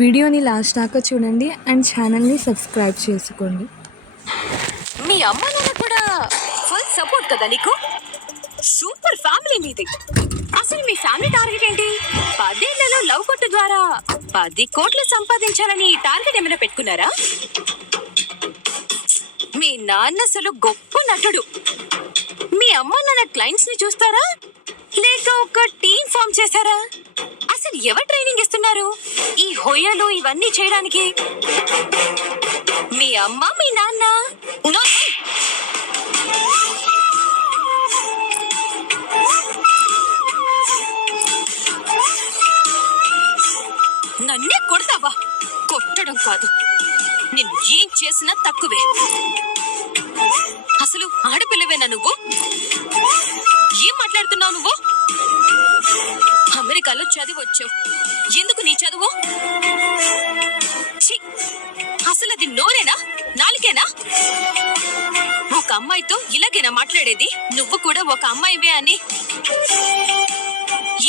వీడియోని లాస్ట్ దాకా చూడండి అండ్ ఛానల్ని సబ్స్క్రైబ్ చేసుకోండి. మీ అమ్మ నాన్న కూడా ఫుల్ సపోర్ట్ కదా నీకు. సూపర్ ఫ్యామిలీ మీది. అసలు మీ ఫ్యామిలీ టార్గెట్ ఏంటి? 10 ఏళ్లలో లవ్ కొట్టు ద్వారా 10 కోట్లు సంపాదించాలని టార్గెట్ ఏమైనా పెట్టుకున్నారా? మీ నాన్న అసలు గొప్ప నటుడు. మీ అమ్మ నాన్న క్లయింట్స్ ని చూస్తారా లేక ఒక టీమ్ ఫామ్ చేశారా? అసలు ఎవరు ట్రైనింగ్ ఇస్తున్నారు ఈ హోయాలు ఇవన్నీ చేయడానికి? మీ అమ్మ మీ నాన్న? నన్నే కొడతావా? కొట్టడం కాదు, నేను ఏం చేసినా తక్కువే. అసలు ఆడపిల్లవేనా నువ్వు? ఏం మాట్లాడుతున్నావు నువ్వు? అమెరికాలో చదివి వచ్చావు, ఎందుకు నీ చదువు? అసలు అది నోరేనా నాలుగేనా? ఒక అమ్మాయితో ఇలాగేనా మాట్లాడేది? నువ్వు కూడా ఒక అమ్మాయివే అని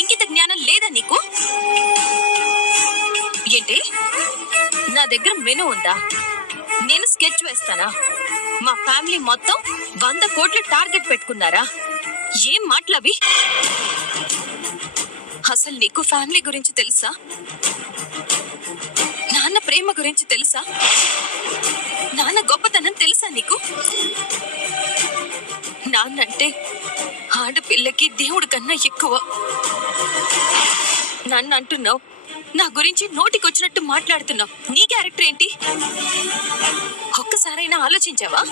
ఇంకిత జ్ఞానం లేదా నీకు? ఏంటి, నా దగ్గర మెనూ ఉందా? నేను స్కెచ్ వేస్తానా? మా ఫ్యామిలీ మొత్తం 100 కోట్ల టార్గెట్ పెట్టుకున్నారా? ఏం మాటలవి? అసలు నీకు ఫ్యామిలీ గురించి తెలుసా? నాన్న ప్రేమ గురించి తెలుసా? నాన్న గొప్పతనం తెలుసా నీకు? నాన్నంటే ఆడపిల్లకి దేవుడి కన్నా ఎక్కువ. నన్ను అంటున్నావు, నా గురించి నోటికొచ్చినట్టు మాట్లాడుతున్నావు. నీ క్యారెక్టర్ ఏంటి? ఒక్కసారైనా ఆలోచించావా?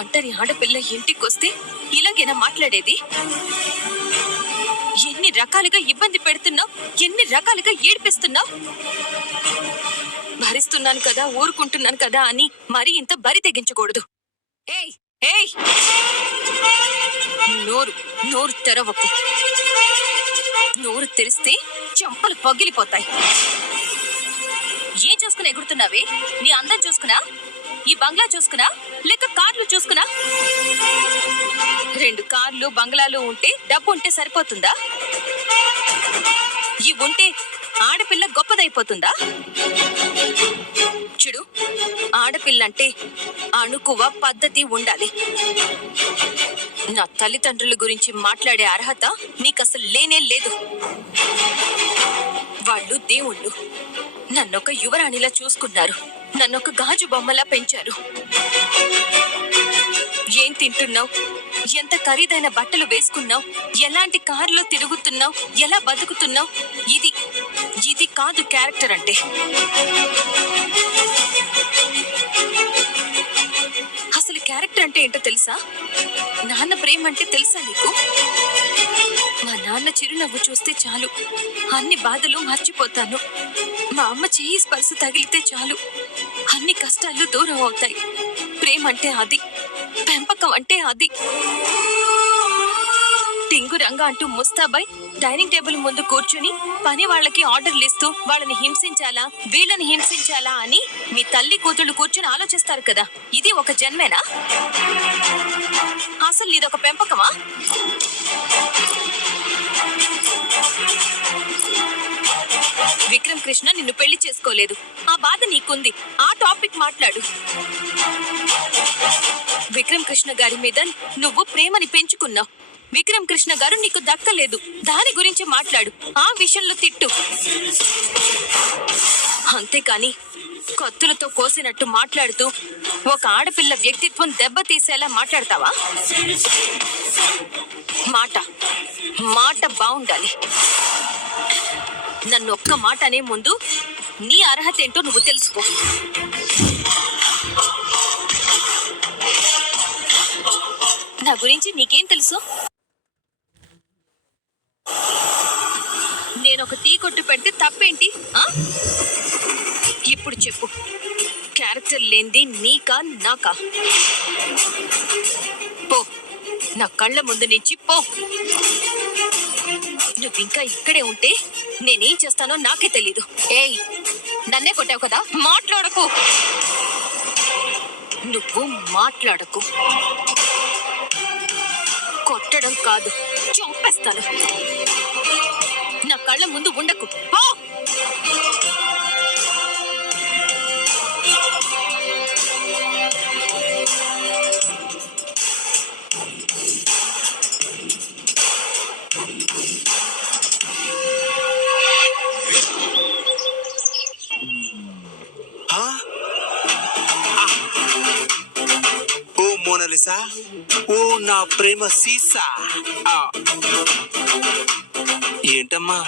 ఒంటరి ఆడపిల్ల ఇంటికొస్తే ఇలాగేనా మాట్లాడేది? ఎన్ని రకాలుగా ఇబ్బంది పెడుతున్నావు, ఎన్ని రకాలుగా ఏడిపిస్తున్నావు. భరిస్తున్నాను కదా, ఊరుకుంటున్నాను కదా అని మరీ ఇంత బరి తెగించకూడదు. ఏయ్ ఏయ్, నోరు తెరవకు. నోరు తెరిస్తే చెంపలు పగిలిపోతాయి. ఏం చూసుకుని ఎగురుతున్నావే? నీ అందం చూసుకున్నా, ఈ బంగ్లా చూసుకున్నా, లేక కార్లు చూసుకున్నా? 2 కార్లు బంగ్లాలు ఉంటే డబ్బు ఉంటే సరిపోతుందా? ఇవి ఉంటే ఆడపిల్ల గొప్పదైపోతుందా? చూడు, ఆడపిల్లంటే అణుకువ పద్ధతి ఉండాలి. నా తల్లిదండ్రుల గురించి మాట్లాడే అర్హత నీకసలు లేనే లేదు. వాళ్ళు దేవుళ్ళు. నన్నొక యువరాణిలా చూసుకున్నారు, నన్నొక గాజు బొమ్మలా పెంచారు. ఏం తింటున్నావు, ఎంత ఖరీదైన బట్టలు వేసుకున్నావు, ఎలాంటి కారులో తిరుగుతున్నావు, ఎలా బతుకుతున్నావు, ఇది కాదు క్యారెక్టర్ అంటే. అసలు క్యారెక్టర్ అంటే ఏంటో తెలుసా? నాన్న ప్రేమ అంటే తెలుసా నీకు? మా నాన్న చిరునవ్వు చూస్తే చాలు, అన్ని బాధలు మర్చిపోతాను. మా అమ్మ చేయి స్పర్శ తగిలితే చాలు, అన్ని కష్టాలు దూరం అవుతాయి. ప్రేమ అంటే అది, పెంపకం అంటే అది. టింగు రంగా అంటూ ముస్తాబాయ్ డైనింగ్ టేబుల్ ముందు కూర్చుని పని వాళ్ళకి ఆర్డర్లు ఇస్తూ వాళ్ళని హింసించాలా, వీళ్ళని హింసించాలా అని మీ తల్లి కూతుళ్ళు కూర్చుని ఆలోచిస్తారు కదా. ఇది ఒక జన్మేనా? అసలు నీదొక పెంపకమా? విక్రమ్ కృష్ణ నిన్ను పెళ్లి చేసుకోలేదు, ఆ బాధ నీకుంది. ఆ టాపిక్ మాట్లాడు. విక్రమ్ కృష్ణ గారి మీద నువ్వు ప్రేమని పెంచుకున్నావు. విక్రమ్ కృష్ణ గారు నీకు దక్కలేదు, దాని గురించి మాట్లాడు. ఆ విషయంలో తిట్టు. అంతేకాని కత్తులతో కోసినట్టు మాట్లాడుతూ ఒక ఆడపిల్ల వ్యక్తిత్వం దెబ్బతీసేలా మాట్లాడతావా? మాట బాగుండాలి. నన్ను ఒక్క మాట అనే ముందు నీ అర్హత ఏంటో నువ్వు తెలుసుకో. నా గురించి నీకేం తెలుసు? నేనొక టీ కొట్టు పెడితే తప్పేంటి? ఇప్పుడు చెప్పు, క్యారెక్టర్ లేనిది నీకా నాకా? పో, నా కళ్ళ ముందు నుంచి పో. నువ్వు ఇంకా ఇక్కడే ఉంటే నేనేం చేస్తానో నాకే తెలీదు. ఏయ్, నన్నే కొట్టావు కదా, మాట్లాడకు. నువ్వు మాట్లాడకు. కొట్టడం కాదు, చంపేస్తాను. నా కళ్ళ ముందు ఉండకు. మోనాలిసా, ఓ నా ప్రేమ సీసా. ఆ, ఏంటమ్మా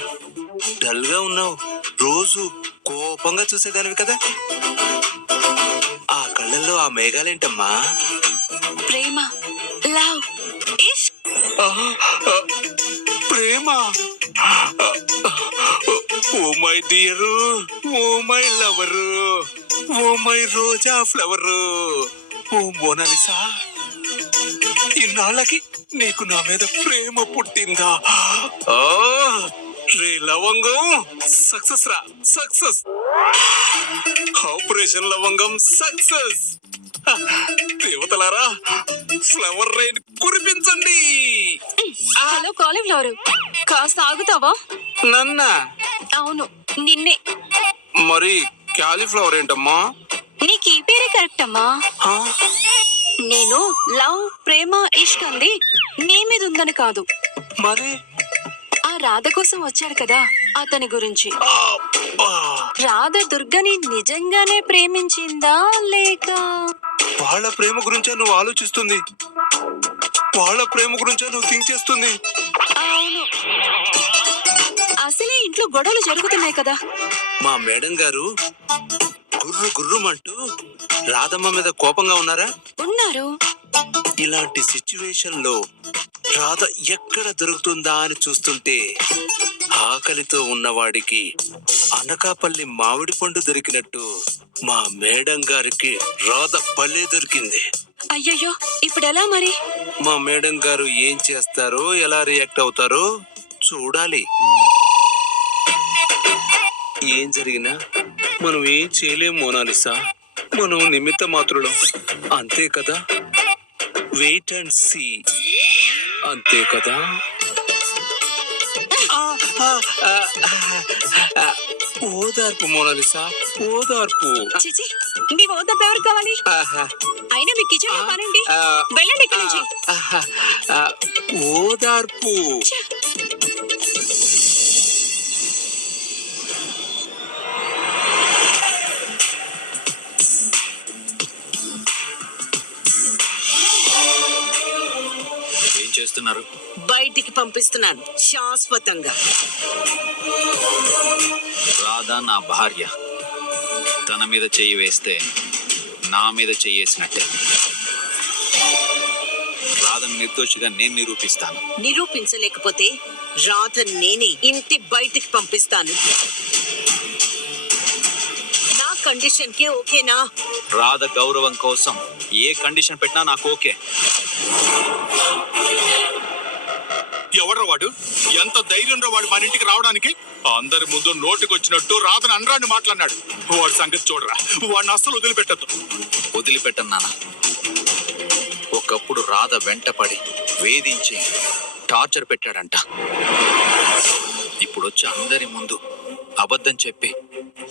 డల్ గా ఉన్నావు? రోజు కోపంగా చూసేదానివి కదా, ఆ కళ్ళల్లో ఆ మేఘాలేంటమ్మా? ప్రేమ, లవ్, ఇష్క్. ఆ, ఆ, ప్రేమ. Oh my dear, oh my lover, oh my రోజా ఫ్లవరు, ఓ మోనాలిసా, ఇన్నాళ్ళకి నీకు నా మీద ప్రేమ పుట్టిందా? ఆ, రే లవంగం సక్సెస్ రా, సక్సెస్. ఆపరేషన్ లవంగం సక్సెస్. దేవతలారా, ఫ్లవర్ రైన్ కురిపించండి. హలో కాలీఫ్లవర్, కాస్త ఆగుతావా? నన్న అవును, నిన్నే. మరి క్యాలీఫ్లవర్ ఏంటమ్మా? నీకు ఈ పేరే కరెక్ట్ అమ్మా. ఆ? నేను లవ్, ప్రేమ, ఇష్క్ అంది నీ మీద ఉందని కాదు, మరి ఆ రాధ కోసం వచ్చాడు కదా అతని గురించి. అబ్బా, రాధ దుర్గని నిజంగానే ప్రేమించిందా లేక? వాళ్ళ ప్రేమ గురించే నువ్వు ఆలోచిస్తుంది, వాళ్ళ ప్రేమ గురించే నువ్వు థింక్ చేస్తుంది. అవును, అసలే ఇంట్లో గొడవలు జరుగుతున్నాయి కదా. మా మేడం గారు గుర్రు గుర్రుమంటూ రాధమ్మ మీద కోపంగా ఉన్నారా? ఉన్నారు. ఇలాంటి సిచ్యువేషన్ లో రాధ ఎక్కడ దొరుకుతుందా అని చూస్తుంటే ఆకలితో ఉన్నవాడికి అనకాపల్లి మామిడి పండు దొరికినట్టు మా మేడం గారికి రాధ పల్లె దొరికింది. అయ్యయ్యో, ఇప్పుడు ఎలా మరి? మా మేడం గారు ఏం చేస్తారో, ఎలా రియాక్ట్ అవుతారో చూడాలి. ఏం జరిగినా మనం ఏం చేయలేం మోనాలిసా, మనం నిమిత్త మాత్రులం, అంతే కదా. వెయిట్ అండ్ సీ, అంతే కదా. ఓదార్పు మోనాలిసా, ఓదార్పు. చిచి, మీ ఓదప్ప ఎవరు కావాలి? ఆహా, అయినా మీ కిచెన్ లో పనండి, ఆ, వెళ్ళండి ఇక్కడి నుంచి. ఆహా, ఆ, ఓదార్పు. ఛ! ఏం చేస్తున్నారు? బయటికి పంపిస్తున్నాను శాశ్వతంగా. రాధా నా భార్య, తన మీద చెయ్యి వేస్తే నా మీద చెయ్యేసినట్టే. రాధను నిర్దోషిగా నేను నిరూపిస్తాను. నిరూపించలేకపోతే రాధ నేనే ఇంటి బయటికి పంపిస్తాను. నా కండిషన్ కి ఓకేనా? రాధ గౌరవం కోసం ఏ కండిషన్ పెట్టినా నాకు ఓకే. ఎవడ్రా వాడు? ఎంత ధైర్యం రా వాడు మన ఇంటికి రావడానికి? అందరి ముందు నోటికొచ్చినట్టు రాధను అనరాన్ని మాట్లాడినాడు. వాడి సంగతి చూడరా, వాడిని అస్సలు వదిలిపెట్టద్దు. వదిలిపెట్టను నాన్న. ఒకప్పుడు రాధ వెంటపడి వేధించి టార్చర్ పెట్టాడంట. ఇప్పుడు వచ్చి అందరి ముందు అబద్ధం చెప్పి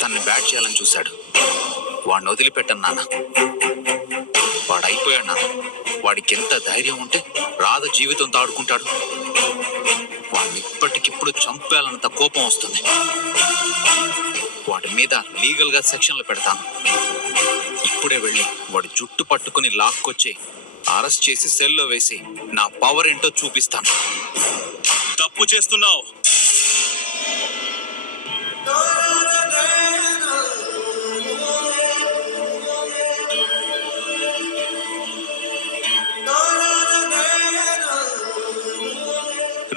తనని బ్యాట్ చేయాలని చూశాడు. వాడిని వదిలిపెట్టను నాన్న. వాడు అయిపోయాడు నాన్న. వాడికి ఎంత ధైర్యం ఉంటే రాధ జీవితంతో ఆడుకుంటాడు. వాడిని ఇప్పటికిప్పుడు చంపేయాలన్నంత కోపం వస్తుంది. వాడి మీద లీగల్ గా సెక్షన్లు పెడతాను. ఇప్పుడే వెళ్ళి వాడి జుట్టు పట్టుకుని లాక్కొచ్చి అరెస్ట్ చేసి సెల్లో వేసి నా పవర్ ఏంటో చూపిస్తాను. తప్పు చేస్తున్నావు.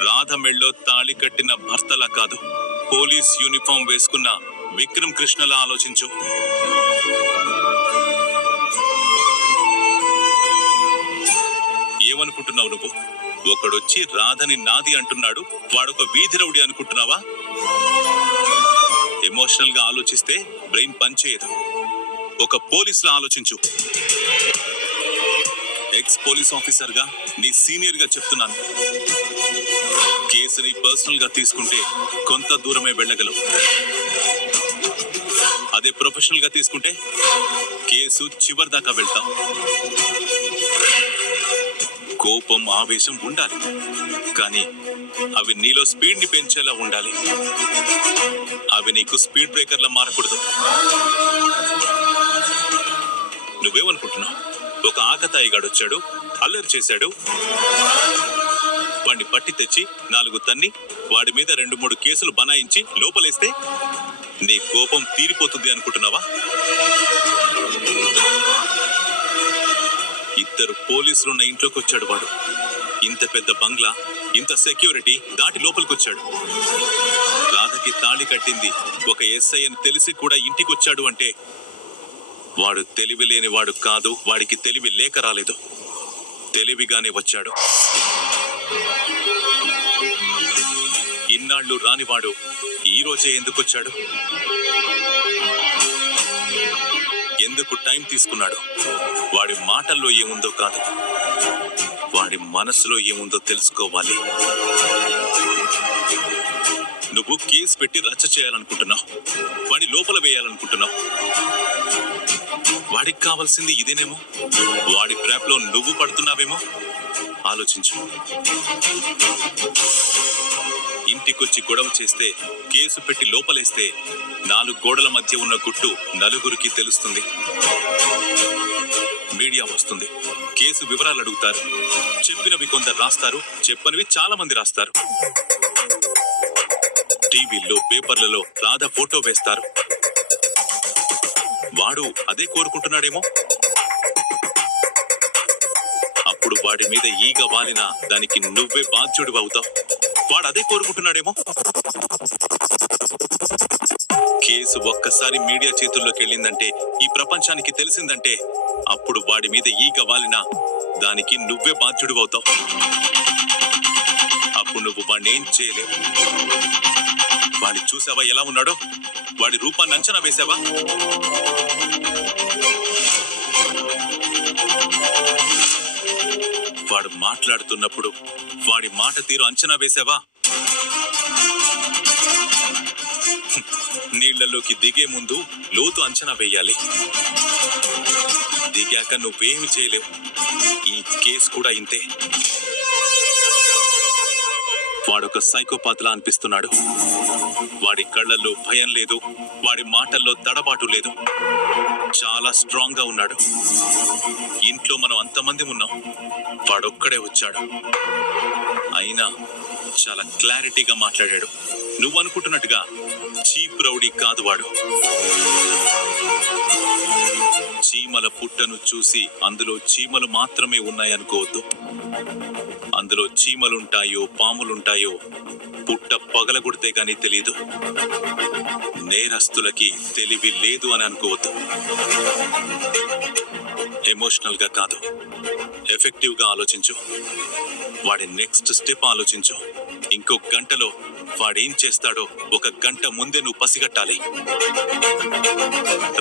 రాధ మెళ్ళో తాళి కట్టిన భర్తలా కాదు, పోలీస్ యూనిఫామ్ వేసుకున్న విక్రమ్ కృష్ణలా ఆలోచించు. ఏమనుకుంటున్నావు నువ్వు? ఒకడొచ్చి రాధని నాది అంటున్నాడు, వాడొక వీధి రౌడీ అనుకుంటున్నావా? ఎమోషనల్ గా ఆలోచిస్తే బ్రెయిన్ పనిచేయదు. ఒక పోలీసులా ఆలోచించు. ఎక్స్ పోలీస్ ఆఫీసర్ గా నీ సీనియర్ గా చెప్తున్నాను. కేసుని పర్సనల్ గా తీసుకుంటే కొంత దూరమే వెళ్ళగలవు. అదే ప్రొఫెషనల్ గా తీసుకుంటే కేసు చివరి దాకా వెళ్తావు. కోపం, ఆవేశం ఉండాలి, కానీ అవి నీలో స్పీడ్ ని పెంచేలా ఉండాలి. అవి నీకు స్పీడ్ బ్రేకర్లా మారకూడదు. నువ్వేమనుకుంటున్నావు? ఒక ఆకతాయిగాడు వచ్చాడు, అల్లరి చేశాడు. వాడిని పట్టి తెచ్చి 4 తన్ని వాడి మీద 2-3 కేసులు బనాయించి లోపలేస్తే నీ కోపం తీరిపోతుంది అనుకుంటున్నావా? 2 పోలీసులున్న ఇంట్లోకి వచ్చాడు వాడు. ఇంత పెద్ద బంగ్లా, ఇంత సెక్యూరిటీ దాటి లోపలికొచ్చాడు. రాధకి తాళి కట్టింది ఒక ఎస్ఐ అని తెలిసి కూడా ఇంటికొచ్చాడు అంటే వాడు తెలివి లేని వాడు కాదు, వాడికి తెలివి లేక రాలేదు, తెలివిగానే వచ్చాడు. ఇన్నాళ్ళు రానివాడు ఈ రోజే ఎందుకొచ్చాడు? ఎందుకు టైం తీసుకున్నాడు? వాడి మాటల్లో ఏముందో కాదు, వాడి మనసులో ఏముందో తెలుసుకోవాలి. నువ్వు కేసు పెట్టి రచ్చ చేయాలనుకుంటున్నావు, వాడి లోపల వేయాలనుకుంటున్నావు. వాడికి కావాల్సింది ఇదేనేమో. వాడి ట్రాప్ లో నువ్వు పడుతున్నావేమో. ఆలోచించు. ఇంటికొచ్చి గొడవ చేస్తే, కేసు పెట్టి లోపలేస్తే 4 గోడల మధ్య ఉన్న గుట్టు నలుగురికి తెలుస్తుంది. మీడియా వస్తుంది, కేసు వివరాలు అడుగుతారు. చెప్పినవి కొందరు రాస్తారు, చెప్పనివి చాలా మంది రాస్తారు. టీవీల్లో, పేపర్లలో రాధ ఫోటో వేస్తారు. వాడు అదే కోరుకుంటున్నాడేమో. అప్పుడు వాడి మీద ఈగ వాలినా దానికి నువ్వే బాధ్యుడు అవుతావు. వాడు అదే కోరుకుంటున్నాడేమో. కేసు ఒక్కసారి మీడియా చేతుల్లోకి వెళ్ళిందంటే, ఈ ప్రపంచానికి తెలిసిందంటే, అప్పుడు వాడి మీద ఈగ వాలినా దానికి నువ్వే బాధ్యుడు అవుతావు. అప్పుడు నువ్వు వాడిని ఏం చేయలేవు. వాడిని చూసావా ఎలా ఉన్నాడో? వాడి రూపాన్ని అంచనా వేసావా? వాడు మాట్లాడుతున్నప్పుడు వాడి మాట తీరు అంచనా వేసావా? నీళ్లలోకి దిగే ముందు లోతు అంచనా వేయాలి. దిగాక నువ్వేమి చేయలేవు. ఈ కేసు కూడా ఇంతే. వాడొక సైకోపాత్లా అనిపిస్తున్నాడు. వాడి కళ్ళల్లో భయం లేదు, వాడి మాటల్లో తడబాటు లేదు. చాలా స్ట్రాంగ్ గా ఉన్నాడు. ఇంట్లో మనం అంతమంది ఉన్నాం, వాడొక్కడే వచ్చాడు. అయినా చాలా క్లారిటీగా మాట్లాడాడు. నువ్వు అనుకుంటున్నట్టుగా చీప్ రౌడీ కాదు వాడు. చీమల పుట్టను చూసి అందులో చీమలు మాత్రమే ఉన్నాయనుకోవద్దు. అందులో చీమలుంటాయో పాములుంటాయో పుట్ట పగలగొడితే గానీ తెలీదు. నేరస్తులకి తెలివి లేదు అని అనుకోవద్దు. ఎమోషనల్ గా కాదు, ఎఫెక్టివ్ గా ఆలోచించు. వాడి నెక్స్ట్ స్టెప్ ఆలోచించు. ఇంకో గంటలో వాడేం చేస్తాడో 1 గంట ముందే నువ్వు పసిగట్టాలి.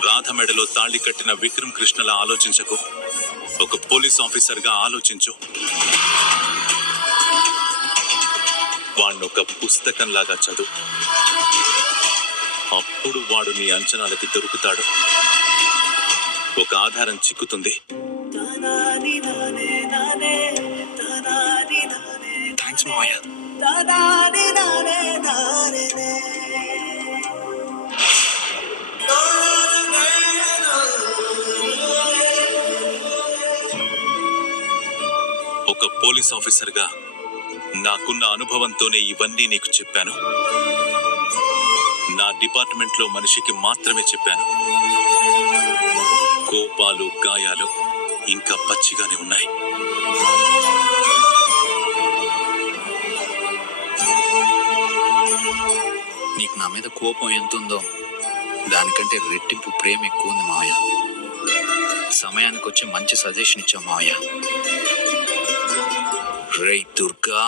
రాధ మెడలో తాళి కట్టిన విక్రమ్ కృష్ణలా ఆలోచించకు. ఒక పోలీస్ ఆఫీసర్ గా ఆలోచించు. వాణ్ణొక పుస్తకంలాగా చదువు. అప్పుడు వాడు నీ అంచనాలకి దొరుకుతాడు. ఒక ఆధారం చిక్కుతుంది. థ్యాంక్స్ మావయ్య. ఒక పోలీస్ ఆఫీసర్ గా నాకున్న అనుభవంతోనే ఇవన్నీ నీకు చెప్పాను. నా డిపార్ట్మెంట్ లో మనిషికి మాత్రమే చెప్పాను. కోపాలు, గాయాలు ఇంకా పచ్చిగానే ఉన్నాయి. నీకు నా మీద కోపం ఎంతుందో దానికంటే రెట్టింపు ప్రేమ ఎక్కువ ఉంది మావయ్య. సమయానికి వచ్చి మంచి సజెషన్ ఇచ్చావు మావయ్య. రేయ్ దుర్గా.